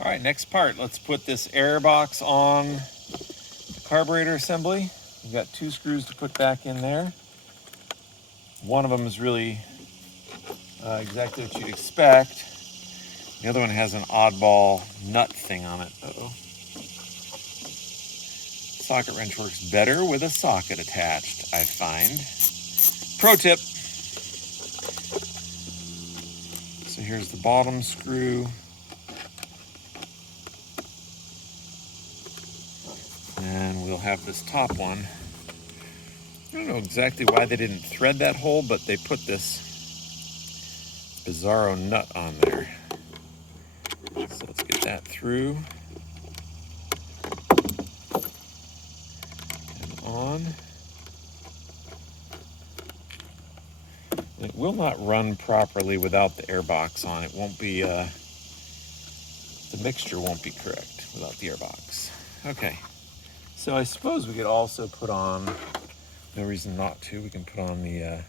All right, next part. Let's put this air box on the carburetor assembly. We've got 2 screws to put back in there. One of them is really exactly what you'd expect. The other one has an oddball nut thing on it. Uh-oh. Socket wrench works better with a socket attached, I find. Pro tip. So here's the bottom screw. And we'll have this top one. I don't know exactly why they didn't thread that hole, but they put this bizarro nut on there. So let's get that through and on. It will not run properly without the air box on. It won't be, the mixture won't be correct without the air box. Okay, so I suppose we could also put on, no reason not to, we can put on the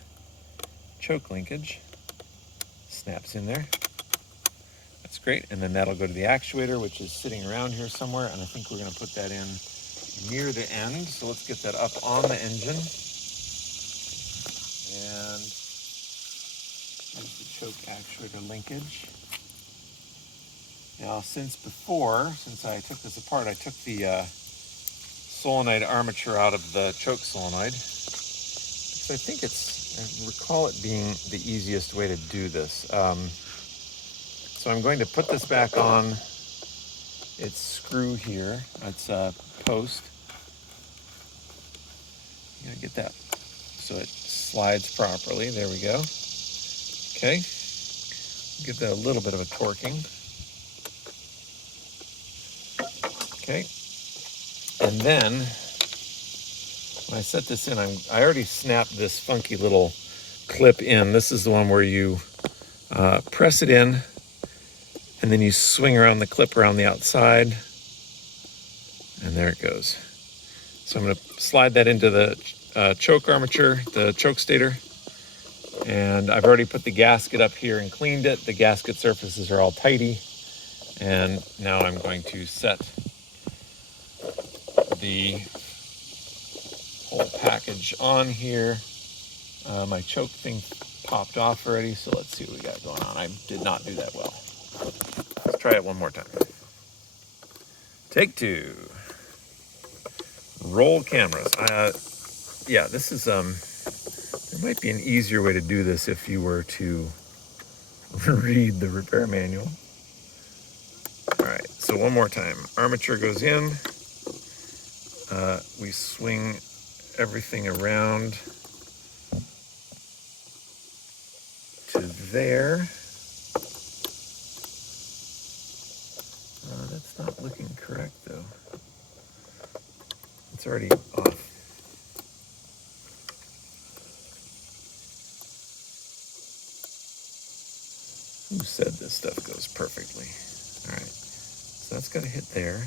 choke linkage. Snaps in there. That's great, and then that'll go to the actuator, which is sitting around here somewhere, and I think we're gonna put that in near the end. So let's get that up on the engine. And there's the choke actuator linkage. Now, since I took this apart, I took the solenoid armature out of the choke solenoid. So I think I recall it being the easiest way to do this. So I'm going to put this back on its screw here. It's a post. You gotta get that so it slides properly. There we go. Okay. Give that a little bit of a torquing. Okay. And then when I set this in, I already snapped this funky little clip in. This is the one where you press it in, and then you swing around the clip around the outside, and there it goes. So I'm going to slide that into the choke armature, the choke stator, and I've already put the gasket up here and cleaned it. The gasket surfaces are all tidy, and now I'm going to set the whole package on here. My choke thing popped off already, so let's see what we got going on. I did not do that well. Let's try it one more time. Take 2. Roll cameras. Yeah, this is, there might be an easier way to do this if you were to read the repair manual. All right, so one more time. Armature goes in. We swing everything around to there. That's not looking correct though. It's already off. Who said this stuff goes perfectly? All right, so that's got to hit there.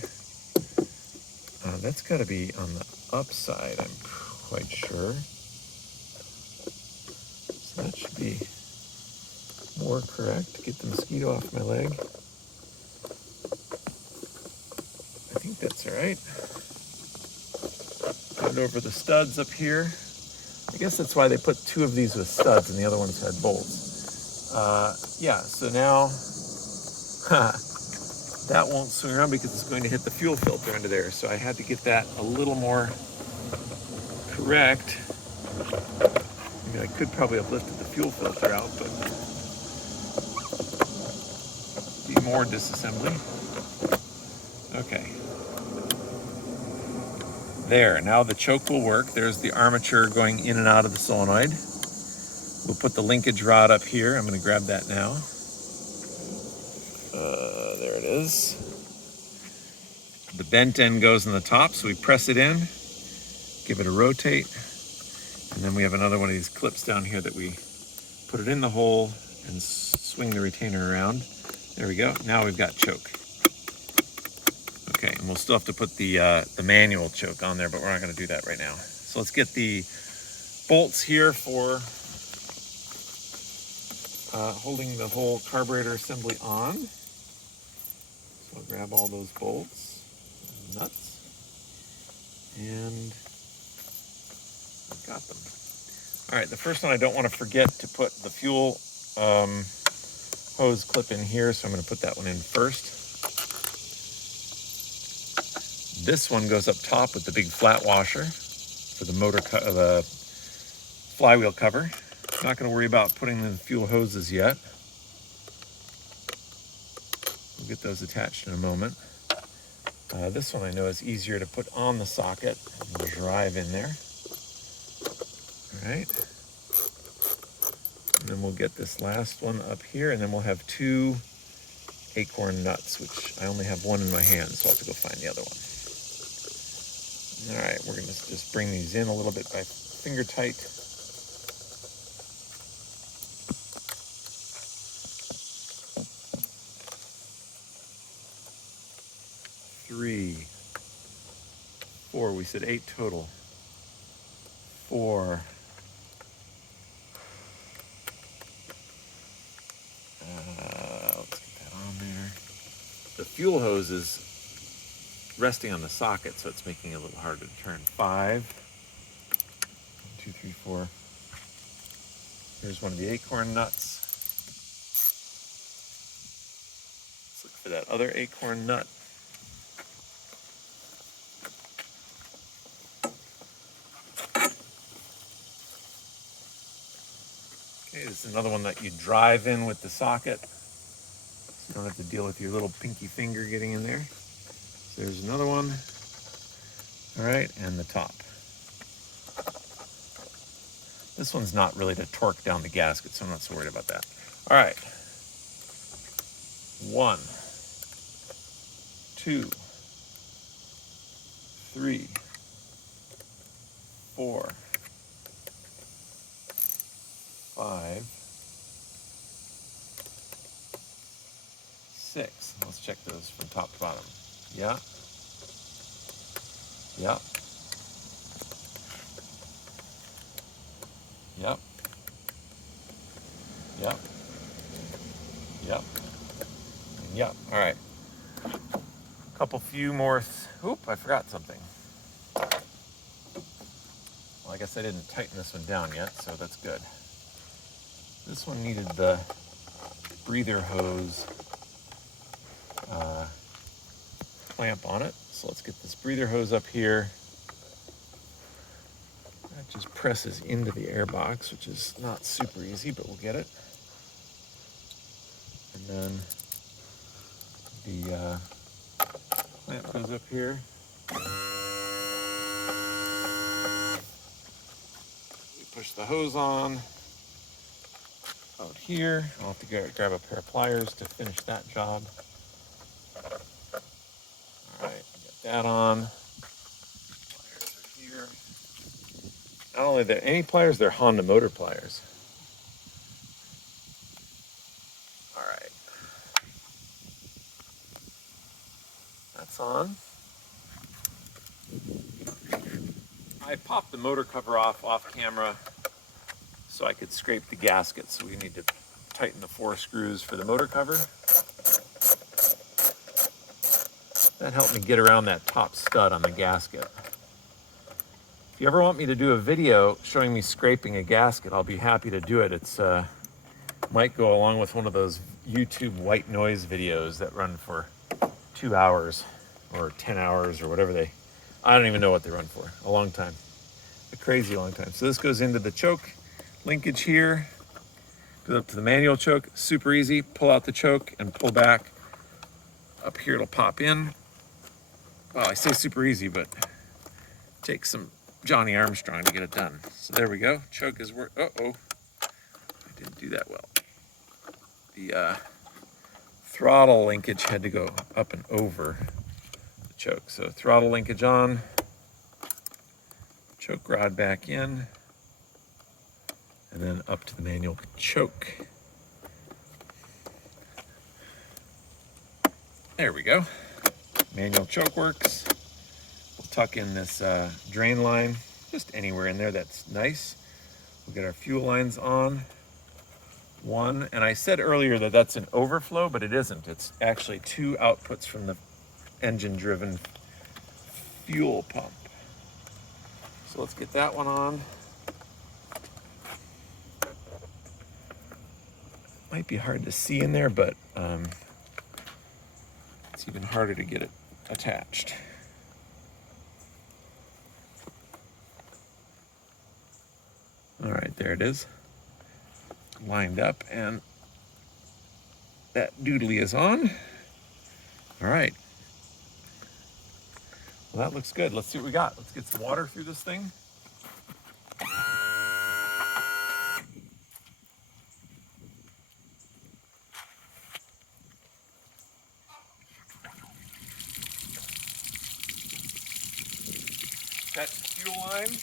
That's got to be on the upside, I'm quite sure. So that should be more correct. Get the mosquito off my leg. I think that's all right. Put it over the studs up here. I guess that's why they put 2 of these with studs and the other ones had bolts. Yeah, so now that won't swing around because it's going to hit the fuel filter under there. So I had to get that a little more correct. I mean, I could probably have lifted the fuel filter out, but be more disassembly. Okay. There, now the choke will work. There's the armature going in and out of the solenoid. We'll put the linkage rod up here. I'm going to grab that now. There it is. The bent end goes in the top, so we press it in, give it a rotate, and then we have another one of these clips down here that we put it in the hole and swing the retainer around. There we go. Now we've got choke. Okay, and we'll still have to put the manual choke on there, but we're not going to do that right now. So let's get the bolts here for holding the whole carburetor assembly on. So I'll grab all those bolts, nuts, and I've got them. All right, the first one I don't want to forget to put the fuel hose clip in here, so I'm going to put that one in first. This one goes up top with the big flat washer for the the flywheel cover. I'm not going to worry about putting in the fuel hoses yet. We'll get those attached in a moment. This one I know is easier to put on the socket and drive in there. All right. And then we'll get this last one up here, and then we'll have 2 acorn nuts, which I only have one in my hand, so I'll have to go find the other one. All right, we're going to just bring these in a little bit by finger tight. Three, 4, we said 8 total. 4. Let's get that on there. The fuel hose is resting on the socket, so it's making it a little harder to turn. 5. 1, 2, 3, 4. Here's one of the acorn nuts. Let's look for that other acorn nut. Okay, this is another one that you drive in with the socket, so you don't have to deal with your little pinky finger getting in there. So there's another one. All right, and the top. This one's not really to torque down the gasket, so I'm not so worried about that. All right. 1, 2, 3, 4, 5, 6. Let's check those from top to bottom. Yeah. Yep. Yep. Yep. Yep. And yep. All right. Couple few more. Oop, I forgot something. Well, I guess I didn't tighten this one down yet, so that's good. This one needed the breather hose clamp on it. So let's get this breather hose up here. That just presses into the air box, which is not super easy, but we'll get it. And then the clamp goes up here. We push the hose on out here. I'll have to grab a pair of pliers to finish that job. All right, get that on. Pliers are here. Not only there any pliers, they're Honda motor pliers. All right. That's on. I popped the motor cover off camera so I could scrape the gasket. So we need to tighten the 4 screws for the motor cover. That helped me get around that top stud on the gasket. If you ever want me to do a video showing me scraping a gasket, I'll be happy to do it. It's might go along with one of those YouTube white noise videos that run for 2 hours or 10 hours or whatever I don't even know what they run for. A long time. A crazy long time. So this goes into the choke linkage here. Goes up to the manual choke. Super easy. Pull out the choke and pull back. Up here it'll pop in. Well, I say super easy, but it takes some Johnny Armstrong to get it done. So there we go. Choke is uh-oh. I didn't do that well. The throttle linkage had to go up and over the choke. So throttle linkage on. Choke rod back in. And then up to the manual choke. There we go. Manual choke works. We'll tuck in this drain line, just anywhere in there that's nice. We'll get our fuel lines on. one, and I said earlier that that's an overflow, but it isn't. It's actually 2 outputs from the engine-driven fuel pump. So let's get that one on. Might be hard to see in there, but it's even harder to get it attached. All right, there it is. Lined up, and that doodly is on. All right. Well, that looks good. Let's see what we got. Let's get some water through this thing. Set fuel line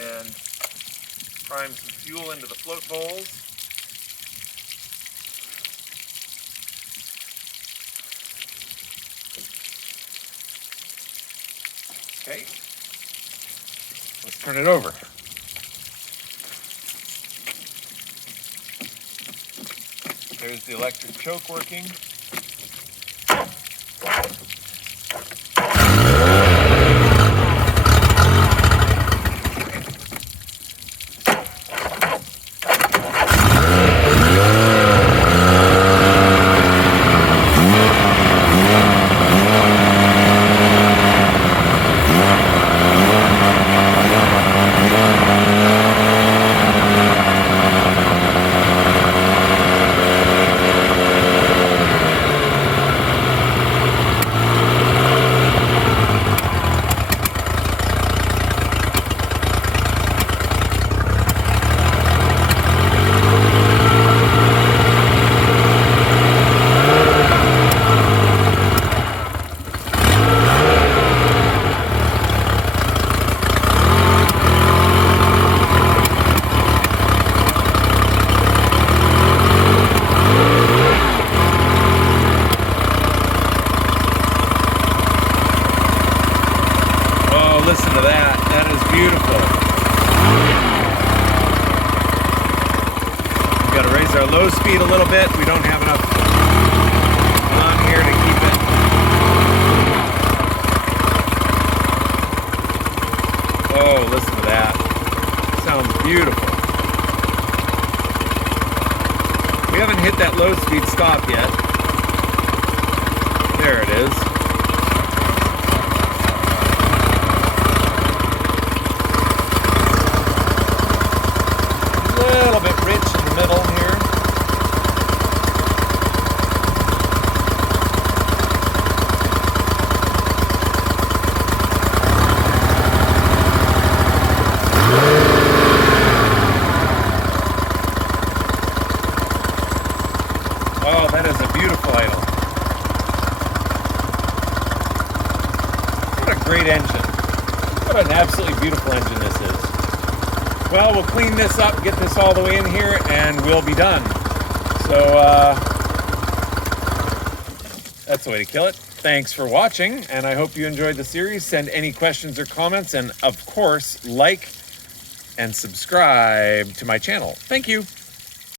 and prime some fuel into the float bowls. Okay, let's turn it over. There's the electric choke working. Listen to that. That is beautiful. We've got to raise our low speed a little bit. We don't have enough on here to keep it. Oh, listen to that. Sounds beautiful. We haven't hit that low speed stop yet. There it is. A little bit rich in the middle here. Oh, that is a beautiful idle. What a great engine. What an absolutely beautiful engine this is. Well, we'll clean this up, get this all the way in here, and we'll be done. So, that's the way to kill it. Thanks for watching, and I hope you enjoyed the series. Send any questions or comments, and of course, like and subscribe to my channel. Thank you.